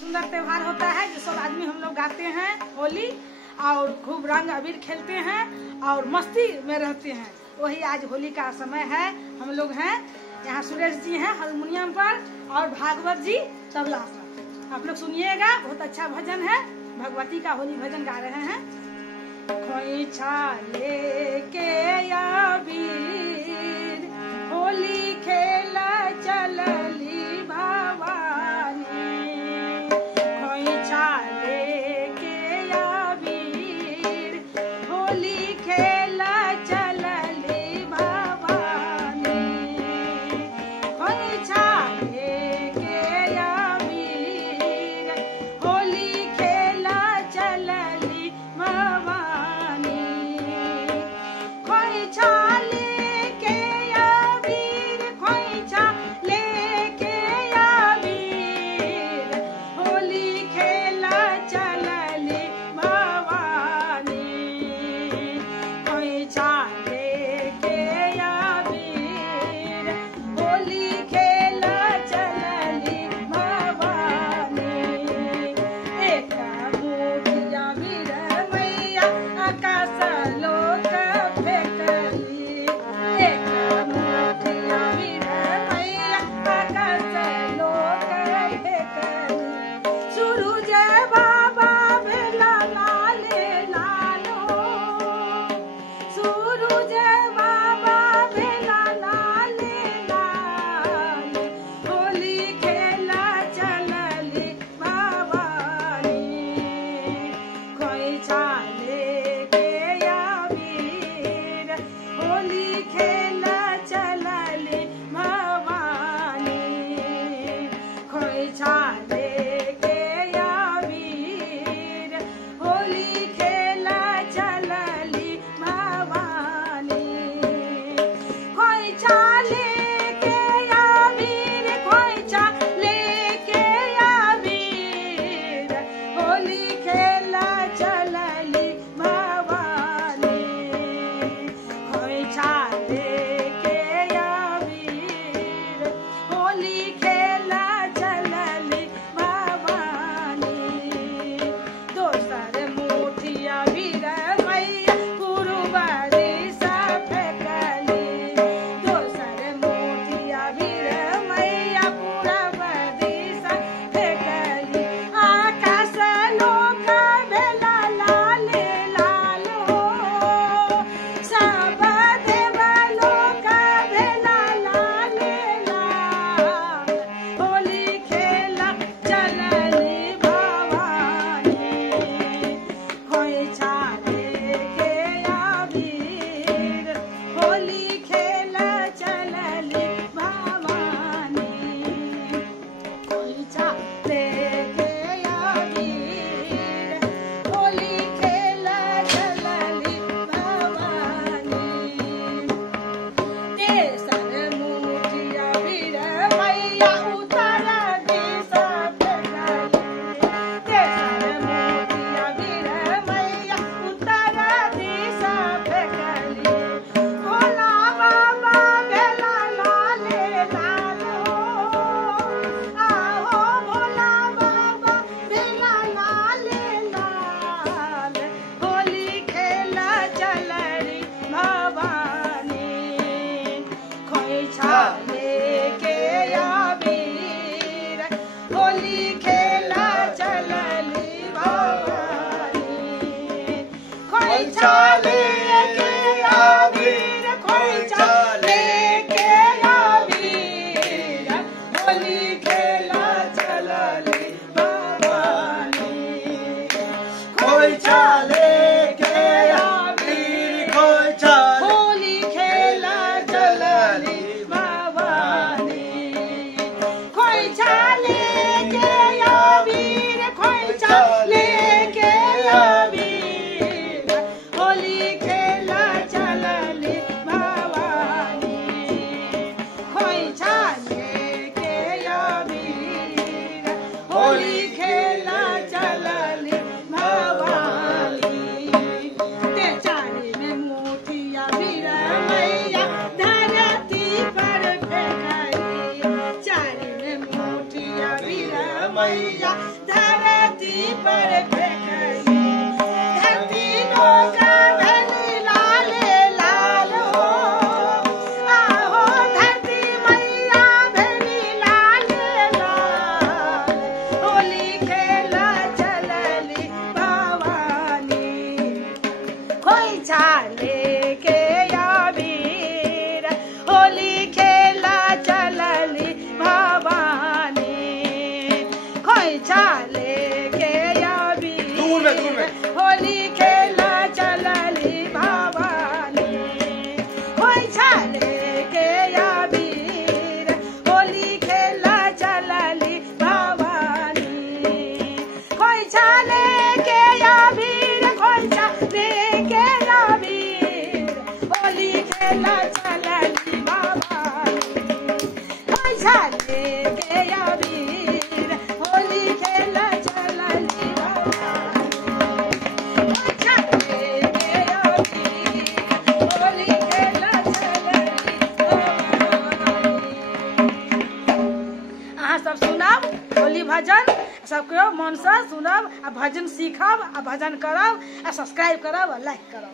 सुंदर त्योहार होता है जो सब आदमी हम लोग गाते हैं होली और खूब रंग अबीर खेलते हैं और मस्ती में रहते हैं। वही आज होली का समय है। हम लोग हैं यहाँ, सुरेश जी हैं हारमोनियम पर और भागवत जी तबला पर। आप लोग सुनिएगा, बहुत अच्छा भजन है, भगवती का होली भजन गा रहे हैं। खोइछा लेके अबीर होली खेला चलली भवानी, खोइछा लेके अबीर होली खेला चलली भवानी, खोइछा लेके अबीर होली खेला चलली भवानी, खोइछा लेके अबीर, खोइछा लेके अबीर होली खेला चलली भवानी, खोइछा लेके अबीर होली खेला चलली भवानी। एक मुठिया अबीर मैया आकाश लोक फेंकली, एक मुठिया अबीर मैया आकाश लोक फेंकली, सूरज बाबा भेला लाले लालो, सूरज बाबा भेला लाले लाल, होली खेला चलली भवानी, खोइछा लेके अबीर होली खेला चलली भवानी, खोइछा लेके अबीर होली खेला चलली भवानी, खोइछा लेके अबीर, खोइछा लेके अबीर होली खेला चलली भवानी, खोइछा लेके अबीर होली खेला चलली भवानी। दोसर मुठिया अबीर मैया पूर्व दिशा फेंकली, दोसर मुठिया अबीर मैया पूर्व दिशा फेंकली, आकाश लोक भेला लाले लाल हो, सब देव लोक भेला लाले लाल, होली खेला चलली भवानी, खोइछा लेके अबीर होली खेला चलली भवानी, खोइछा लेके अबीर होली खेला चलली भवानी। तेसर मुठिया अबीर मैया उत्तर दिशा फेंकली, तेसर मुठिया अबीर मैया उत्तर दिशा फेंकली, भोला बाबा भेला लाले लाल हो, आहो भोला बाबा भेला लाले लाल, होली खेला चलली भवानी, खोइछा लेके अबीर होली खेला चलली भवानी, खोइछा लेके अबीर, खोइछा लेके अबीर होली खेला चलली भवानी, खोइछा लेके अबीर होली खेला चलली भवानी, खोइछा लेके अबीर, खोइछा लेके अबीर होली खेला चलली भवानी, खोइछा लेके अबीर होली खेला चलली भवानी। धरती पर फेंकली धरती नौका भेली लाल लाल हो आहो धरती मैया भेली लाल लाल होली खेला चलली भवानी कोई चाले के अबीर होली खेला चलली भवानी कोई चाले के अबीर होली खेला चलली भवानी कोई चाले के अबीर होली खेला चलली भवानी कोई चाले के अबीर कोई चाले के अबीर होली खेला चलली भवानी कोई चाले के अबीर होली खेला चलली भवानी कोई चाले के अबीर होली खेला चलली भवानी। अहाँ सब सुनब होली भजन सबके मन से सुनब आ भजन सीखब आ भजन करब आ सब्सक्राइब करब आ लाइक करब।